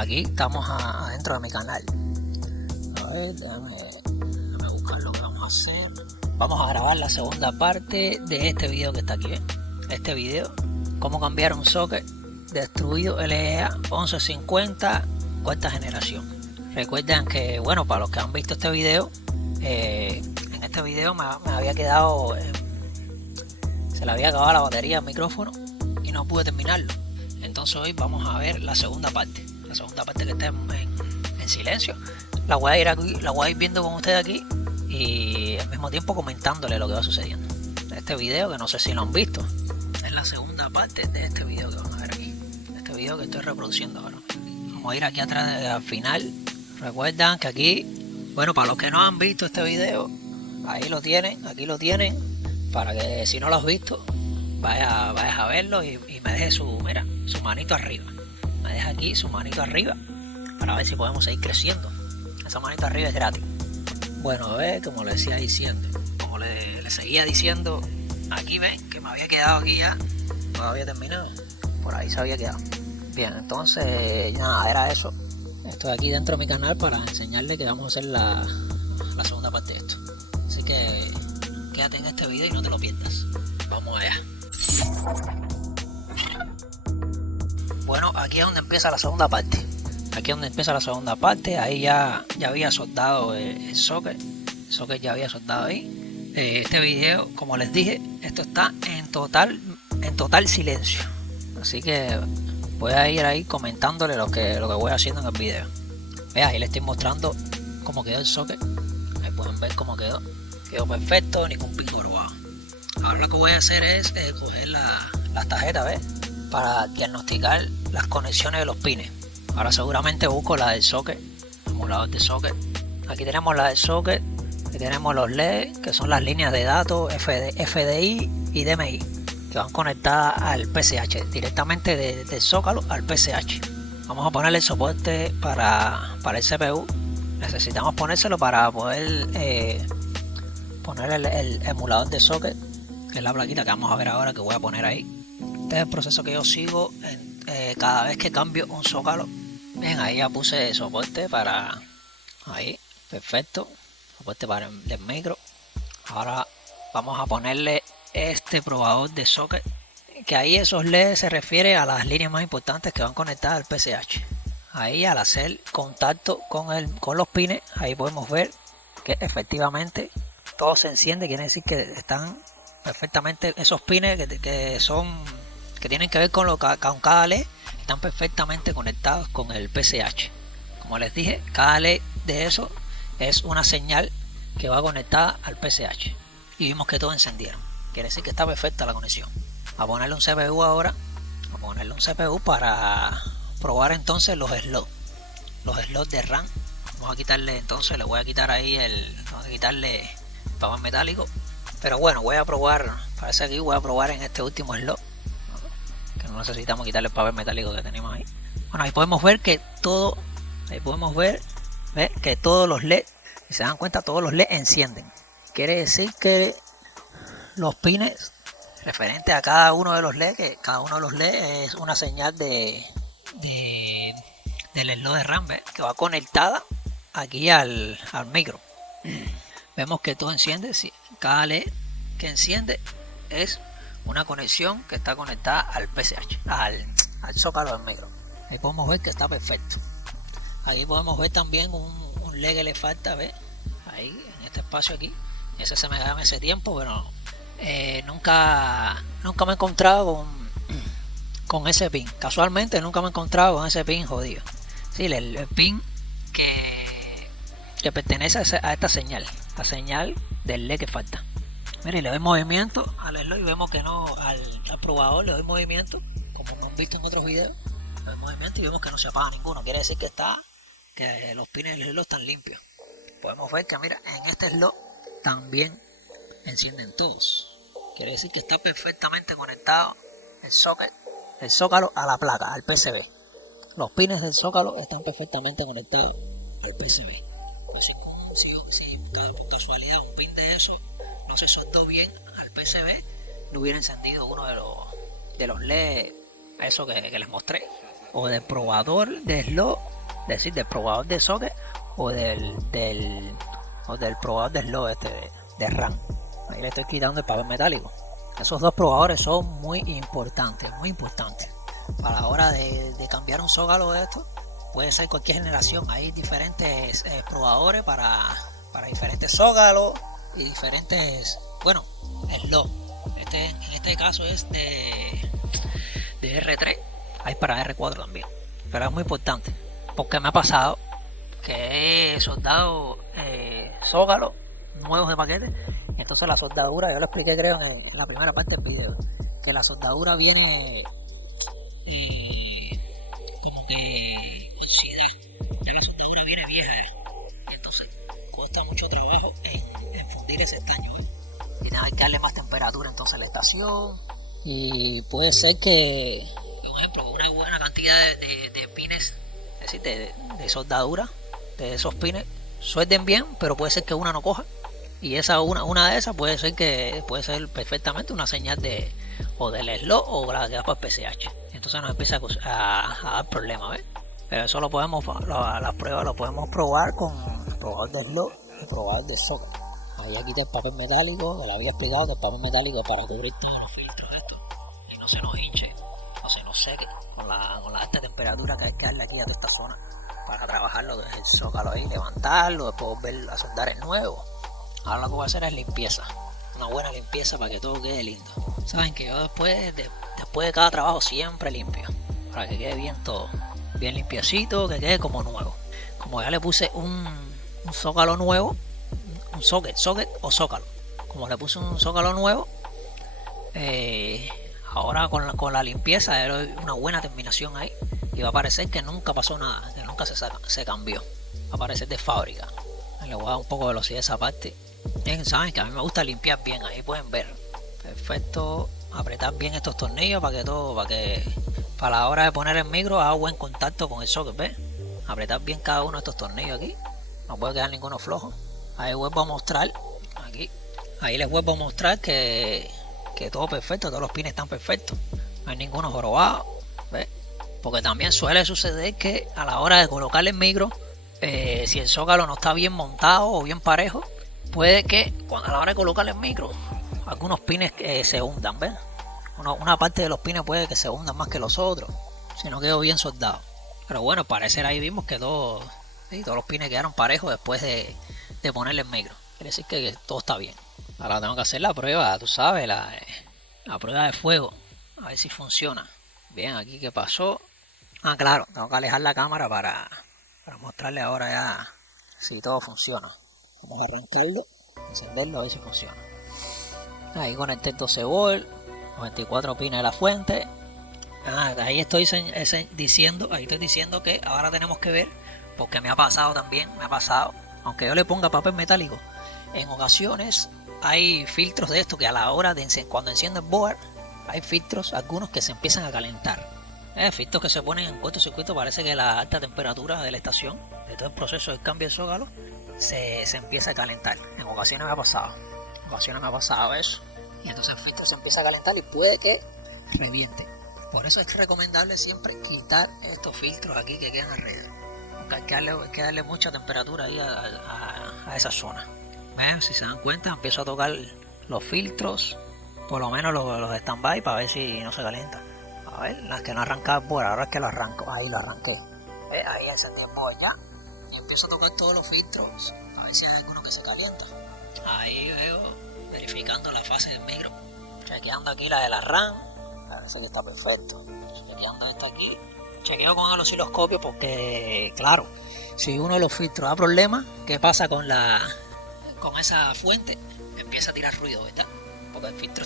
aquí estamos adentro de mi canal. A ver, déjame buscar lo que vamos a hacer. Vamos a grabar la segunda parte de este video que está aquí, ¿ven? Este video, cómo cambiar un socket destruido LEA 1150 cuarta generación. Recuerden que, bueno, para los que han visto este video, en este video me había quedado, se le había acabado la batería al micrófono y no pude terminarlo. Entonces hoy vamos a ver la segunda parte que está en silencio. La voy a ir viendo con ustedes aquí y al mismo tiempo comentándole lo que va sucediendo. Este video, que no sé si lo han visto, es la segunda parte de este video que van a ver aquí. Este video que estoy reproduciendo ahora. Vamos a ir aquí atrás al final. Recuerdan que aquí, bueno, para los que no han visto este video, ahí lo tienen, aquí lo tienen, para que si no lo has visto, vayas a verlo y me deje su manito arriba. Me deja aquí su manito arriba para ver si podemos seguir creciendo. Esa manito arriba es gratis. Bueno, como le decía diciendo, como le seguía diciendo, aquí ven que me había quedado aquí ya, no había terminado, por ahí se había quedado. Bien, entonces nada, era eso. Estoy aquí dentro de mi canal para enseñarle que vamos a hacer la segunda parte de esto. Así que quédate en este video y no te lo pierdas. Vamos allá. Bueno, aquí es donde empieza la segunda parte. Aquí es donde empieza la segunda parte. Ahí ya había soldado el socket. El socket ya había soldado ahí. Este video, como les dije, esto está en total silencio. Así que voy a ir ahí comentándole lo que voy haciendo en el video. Vean, ahí les estoy mostrando cómo quedó el socket. Ahí pueden ver cómo quedó. Quedó perfecto, ningún pico robado. Ahora lo que voy a hacer es coger las tarjetas, ¿ves? Para diagnosticar las conexiones de los pines. Ahora seguramente busco la del socket, emulador de socket. Aquí tenemos la del socket, aquí tenemos los LED, que son las líneas de datos FDI y DMI, que van conectadas al PCH, directamente del zócalo al PCH. Vamos a ponerle el soporte para el CPU. Necesitamos ponérselo para poder poner el emulador de socket, que es la plaquita que vamos a ver ahora, que voy a poner ahí. Este es el proceso que yo sigo cada vez que cambio un zócalo. Bien, ahí ya puse soporte para ahí, perfecto, soporte para el micro. Ahora vamos a ponerle este probador de socket, que ahí esos LEDs se refiere a las líneas más importantes que van conectadas al PCH. Ahí, al hacer contacto con los pines, ahí podemos ver que efectivamente todo se enciende. Quiere decir que están perfectamente esos pines que tienen que ver con cada LED, están perfectamente conectados con el PCH. Como les dije, cada LED de eso es una señal que va conectada al PCH. Y vimos que todos encendieron. Quiere decir que está perfecta la conexión. A ponerle un CPU ahora. A ponerle un CPU para probar entonces los slots de RAM. Vamos a quitarle entonces, le voy a quitar ahí vamos a quitarle el papel metálico. Pero bueno, voy a probar, parece que voy a probar en este último slot. Que no necesitamos quitarle el papel metálico que tenemos ahí. Bueno, ahí podemos ver que que todos los LED, si se dan cuenta, todos los LED encienden. Quiere decir que los pines referentes a cada uno de los LED, que cada uno de los LED es una señal del slot de RAM, ¿ves? Que va conectada aquí al micro. Vemos que todo enciende. Cada LED que enciende es una conexión que está conectada al PCH, al zócalo del micro. Ahí podemos ver que está perfecto. Aquí podemos ver también un LED que le falta, ¿ves? Ahí, en este espacio aquí. Ese se me da en ese tiempo, pero nunca me he encontrado con ese pin. Casualmente nunca me he encontrado con ese pin jodido. Sí, el pin que pertenece a esta señal, la señal del LED que falta. Mire, le doy movimiento al slot y vemos que no, al probador le doy movimiento, como hemos visto en otros videos. Le doy movimiento y vemos que no se apaga ninguno. Quiere decir que los pines del slot están limpios. Podemos ver que, mira, en este slot también encienden todos. Quiere decir que está perfectamente conectado el zócalo a la placa, al PCB. Los pines del zócalo están perfectamente conectados al PCB. Así que si por casualidad un pin de eso no se soltó bien al PCB, no hubiera encendido uno de los LED, eso que les mostré. o del probador de slot, es decir, del probador de socket o del probador de slot de RAM. Ahí le estoy quitando el papel metálico. Esos dos probadores son muy importantes, para la hora de cambiar un zócalo de estos. Puede ser cualquier generación, hay diferentes probadores para diferentes zócalos y diferentes, bueno, slot. En este caso es de R3, hay para R4 también, pero es muy importante porque me ha pasado que he soldado zócalos nuevos de paquete. Entonces la soldadura, yo lo expliqué creo en la primera parte del video, que la soldadura viene como que oxidada, ya la soldadura viene vieja, entonces cuesta mucho trabajo en fundir ese estaño, y hay que darle más temperatura entonces a la estación, y puede ser que, por ejemplo, una buena cantidad de pines, es decir, de soldadura, de esos pines, suelden bien, pero puede ser que una no coja. Y una de esas puede ser perfectamente una señal o del slot o la capa PCH. Entonces nos empieza a dar problemas, ¿ves? Pero eso las pruebas lo podemos probar con el probador de slot y el probador de socket. Había quitado el papel metálico, que le había explicado que el papel metálico es para cubrir todos los filtros de esto. Y no se nos hinche, no se nos seque con la alta temperatura que hay que darle aquí a toda esta zona. Para trabajarlo desde el zócalo ahí, levantarlo, después volver a soldar el nuevo. Ahora lo que voy a hacer es limpieza, una buena limpieza para que todo quede lindo. Saben que yo después de cada trabajo siempre limpio, para que quede bien todo, bien limpiecito, que quede como nuevo. Como ya le puse un zócalo nuevo, un socket o zócalo, como le puse un zócalo nuevo, ahora con la limpieza le doy una buena terminación ahí y va a parecer que nunca pasó nada, que nunca se cambió, va a parecer de fábrica. Le voy a dar un poco de velocidad a esa parte. Saben que a mí me gusta limpiar bien, ahí pueden ver. Perfecto, apretar bien estos tornillos para la hora de poner el micro haga buen contacto con el socket, ¿ves? Apretar bien cada uno de estos tornillos aquí, no puede quedar ninguno flojo. Ahí vuelvo a mostrar, ahí les vuelvo a mostrar que todo perfecto, todos los pines están perfectos, no hay ninguno jorobado, ¿ves? Porque también suele suceder que a la hora de colocar el micro, si el zócalo no está bien montado o bien parejo, puede que a la hora de colocarle el micro algunos pines se hundan, ¿ves? Una parte de los pines puede que se hundan más que los otros si no quedó bien soldado. Pero bueno, al parecer ahí vimos que todos los pines quedaron parejos después de ponerle el micro. Quiere decir que todo está bien. Ahora tengo que hacer la prueba, tú sabes, la prueba de fuego, a ver si funciona. Bien, aquí qué pasó. Claro, tengo que alejar la cámara para mostrarle ahora ya si todo funciona. Vamos a arrancarlo, encenderlo, a ver si funciona. Ahí conecté el 12 volt, 94 pines de la fuente. Ahí estoy diciendo que ahora tenemos que ver, porque me ha pasado, aunque yo le ponga papel metálico, en ocasiones hay filtros de esto que a la hora cuando enciendo el board, hay filtros, algunos que se empiezan a calentar. Filtros que se ponen en cortocircuito, parece que la alta temperatura de la estación, de todo el proceso del cambio de zócalo, se empieza a calentar. En ocasiones me ha pasado eso. Y entonces el filtro se empieza a calentar y puede que reviente. Por eso es recomendable siempre quitar estos filtros aquí que quedan alrededor. Porque hay que darle mucha temperatura ahí a esa zona. ¿Ven? Si se dan cuenta, empiezo a tocar los filtros, por lo menos los de stand-by, para ver si no se calientan. A ver, las que no arrancaba por ahora es que lo arranco. Ahí lo arranqué. Ahí encendí el board ya. Y empiezo a tocar todos los filtros, a ver si hay alguno que se calienta. Ahí veo, verificando la fase del micro. Chequeando aquí la de la RAM. Parece que está perfecto. Chequeando esta aquí. Chequeo con el osciloscopio porque, claro, si uno de los filtros da problemas, ¿qué pasa con esa fuente? Empieza a tirar ruido, ¿verdad? Porque el filtro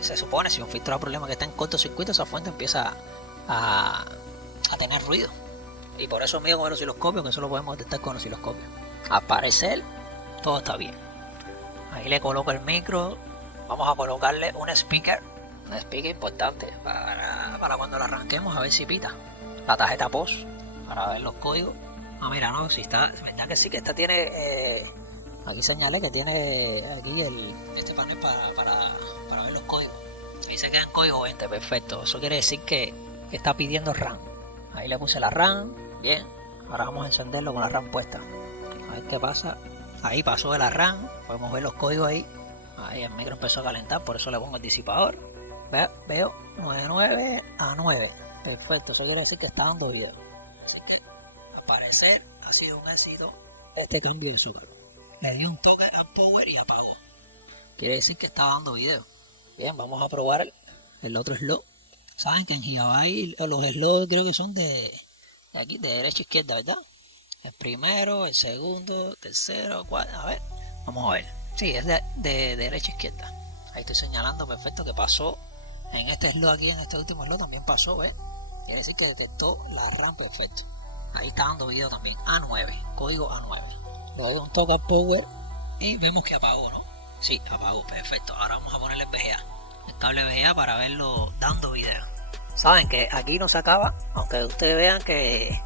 se supone, si un filtro da problema que está en cortocircuito, esa fuente empieza a tener ruido. Y por eso mido con el osciloscopio, que eso lo podemos detectar con el osciloscopio. Al parecer, todo está bien. Ahí le coloco el micro. Vamos a colocarle un speaker importante para cuando lo arranquemos, a ver si pita. La tarjeta POS, para ver los códigos. Mira, no, si está, verdad que sí, que esta tiene, aquí señalé que tiene aquí este panel para ver los códigos. Dice que en código 20, perfecto. Eso quiere decir que está pidiendo RAM. Ahí le puse la RAM. Bien. Ahora vamos a encenderlo con la RAM puesta. A ver qué pasa. Ahí pasó de la RAM. Podemos ver los códigos ahí. Ahí el micro empezó a calentar, por eso le pongo el disipador. Veo 99 a 9. Perfecto, eso quiere decir que está dando video. Así que al parecer ha sido un éxito este cambio de zócalo. Le dio un toque al power y apagó. Quiere decir que está dando video. Bien, vamos a probar el otro slot. Saben que en Gigabyte los slots creo que son de aquí, de derecha a izquierda, ¿verdad? El primero, el segundo, tercero, cuarto. A ver, vamos a ver. Sí, es de derecha a izquierda. Ahí estoy señalando perfecto que pasó. En este slot aquí, en este último slot también pasó, ¿ves? Quiere decir que detectó la RAM perfecto. Ahí está dando video también. A9, código A9. Luego un toque al power y vemos que apagó, ¿no? Sí, apagó, perfecto. Ahora vamos a ponerle el VGA. El cable VGA para verlo dando video. Saben que aquí no se acaba, aunque ustedes vean que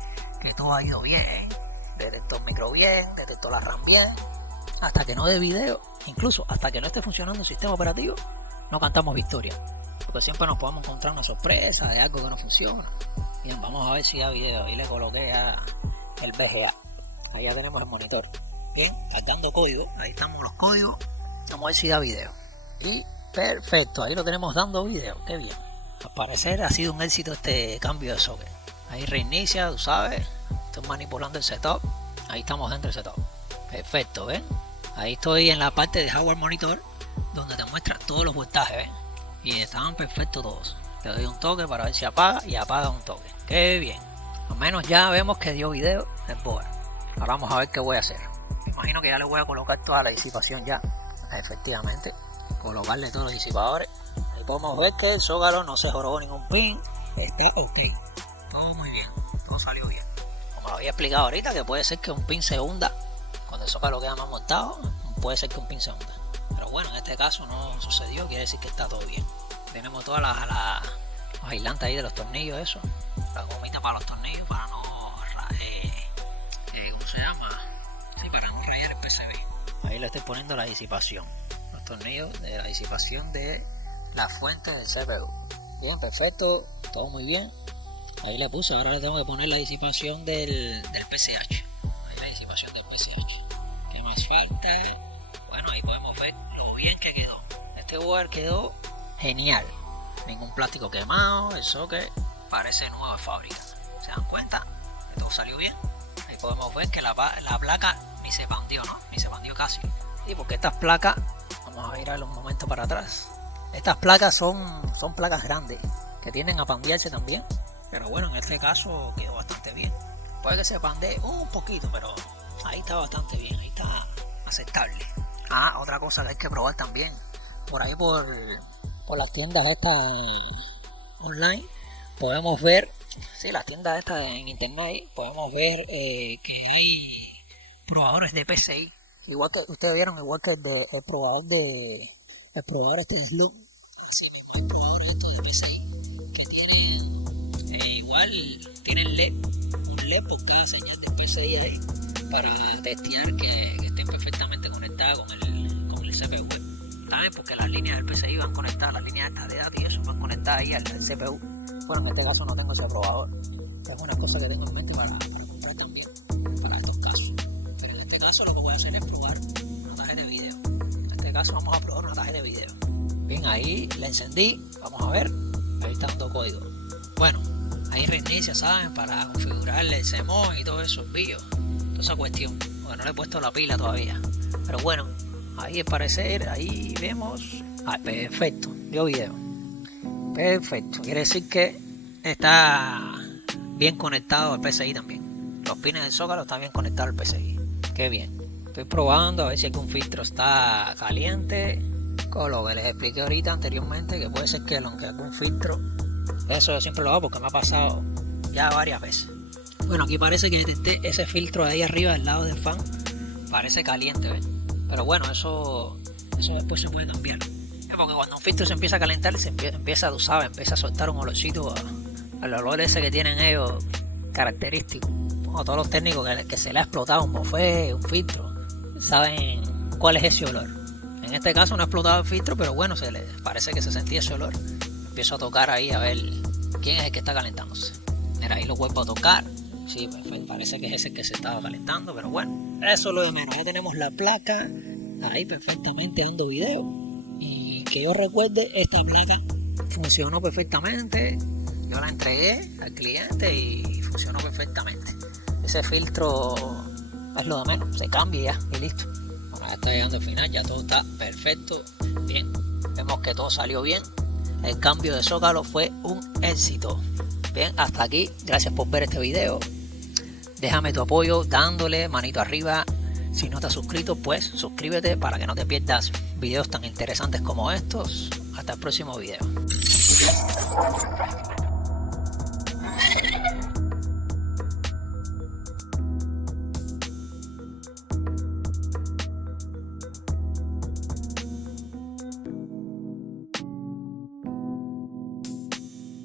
todo ha ido bien. Detectó el micro bien, detectó la RAM bien. Hasta que no dé video, incluso hasta que no esté funcionando el sistema operativo, no cantamos victoria. Porque siempre nos podemos encontrar una sorpresa de algo que no funciona. Bien, vamos a ver si da video. Ahí le coloqué ya el VGA. Ahí ya tenemos el monitor. Bien, cargando código. Ahí estamos los códigos. Vamos a ver si da video. Y perfecto, ahí lo tenemos dando video. Qué bien. Al parecer ha sido un éxito este cambio de socket. Ahí reinicia, tú sabes. Estoy manipulando el setup. Ahí estamos dentro del setup. Perfecto, ¿ven? Ahí estoy en la parte de hardware monitor, donde te muestra todos los voltajes, ¿ven? Y estaban perfectos todos. Le doy un toque para ver si apaga y apaga un toque. Qué bien. Al menos ya vemos que dio video el board. Ahora vamos a ver qué voy a hacer. Me imagino que ya le voy a colocar toda la disipación ya. Efectivamente. Colocarle todos los disipadores. Ahí podemos ver que el zócalo no se jorobó ningún pin. Está ok. Todo muy bien. Todo salió bien. Como lo había explicado ahorita, que puede ser que un pin se hunda. Cuando el zócalo queda más montado, puede ser que un pin se hunda. Pero bueno, en este caso no sucedió, quiere decir que está todo bien. Tenemos todas los aislantes ahí de los tornillos, eso. La gomita para los tornillos, para no ¿cómo se llama? Sí, para no rayar el PCB. Ahí le estoy poniendo la disipación. Los tornillos de la disipación de la fuente del CPU. Bien, perfecto, todo muy bien. Ahí le puse, ahora le tengo que poner la disipación del PCH. Ahí la disipación del PCH. ¿Qué más falta? Bueno, ahí podemos ver lo bien que quedó. Este board quedó genial. Ningún plástico quemado, el socket parece nuevo de fábrica. ¿Se dan cuenta? Que todo salió bien. Ahí podemos ver que la placa ni se pandió, ¿no? Ni se pandió casi. Y porque estas placas, vamos a ir un momento para atrás. Estas placas son placas grandes, que tienden a pandearse también. Pero bueno, en este caso quedó bastante bien. Puede que se pandee un poquito, pero ahí está bastante bien. Ahí está aceptable. Ah, otra cosa que hay que probar también. Por ahí por las tiendas estas online podemos ver, sí, las tiendas estas en internet, podemos ver que hay probadores de PCI. Igual que ustedes vieron, igual que el probador este de Slum. Así mismo, hay probadores estos de PCI que tienen igual tienen LED, un LED por cada señal del PCI ahí, para testear que estén perfectamente conectadas con el CPU. ¿Saben? Porque las líneas del PCI van conectadas, las líneas estas de datos y eso van conectadas ahí al CPU. Bueno, en este caso no tengo ese probador. Es una cosa que tengo en mente para comprar también, para estos casos. Pero en este caso lo que voy a hacer es probar una tarjeta de video. En este caso vamos a probar una tarjeta de video. Bien, ahí la encendí, vamos a ver. Ahí está dando código. Bueno, ahí reinicia, ¿saben? Para configurarle el CMOS y todo eso, el BIOS. Toda esa cuestión. Porque no le he puesto la pila todavía. Pero bueno, ahí al parecer, ahí vemos. Ah, perfecto, dio video. Perfecto, quiere decir que está bien conectado al PCI también. Los pines del zócalo están bien conectados al PCI. Qué bien. Estoy probando a ver si algún filtro está caliente. Con lo que les expliqué ahorita anteriormente, que puede ser que algún filtro. Eso yo siempre lo hago porque me ha pasado ya varias veces. Bueno, aquí parece que detecté ese filtro de ahí arriba del lado del fan. Parece caliente, ¿ves? Pero bueno, eso después se puede cambiar. Porque cuando un filtro se empieza a calentar, empieza a soltar un olorcito al olor ese que tienen ellos característico. Como todos los técnicos que se le ha explotado un mofé, un filtro, saben cuál es ese olor. En este caso no ha explotado el filtro, pero bueno, parece que se sentía ese olor. Empiezo a tocar ahí a ver quién es el que está calentándose. Mira, ahí lo vuelvo a tocar. Sí, parece que es ese que se estaba calentando, pero bueno, eso es lo de menos. Ya tenemos la placa ahí perfectamente dando video. Y que yo recuerde, esta placa funcionó perfectamente. Yo la entregué al cliente y funcionó perfectamente. Ese filtro es lo de menos, se cambia ya y listo. Bueno, ya está llegando al final, ya todo está perfecto. Bien, vemos que todo salió bien. El cambio de zócalo fue un éxito. Bien, hasta aquí, gracias por ver este video. Déjame tu apoyo dándole manito arriba. Si no te has suscrito, pues suscríbete para que no te pierdas videos tan interesantes como estos. Hasta el próximo video.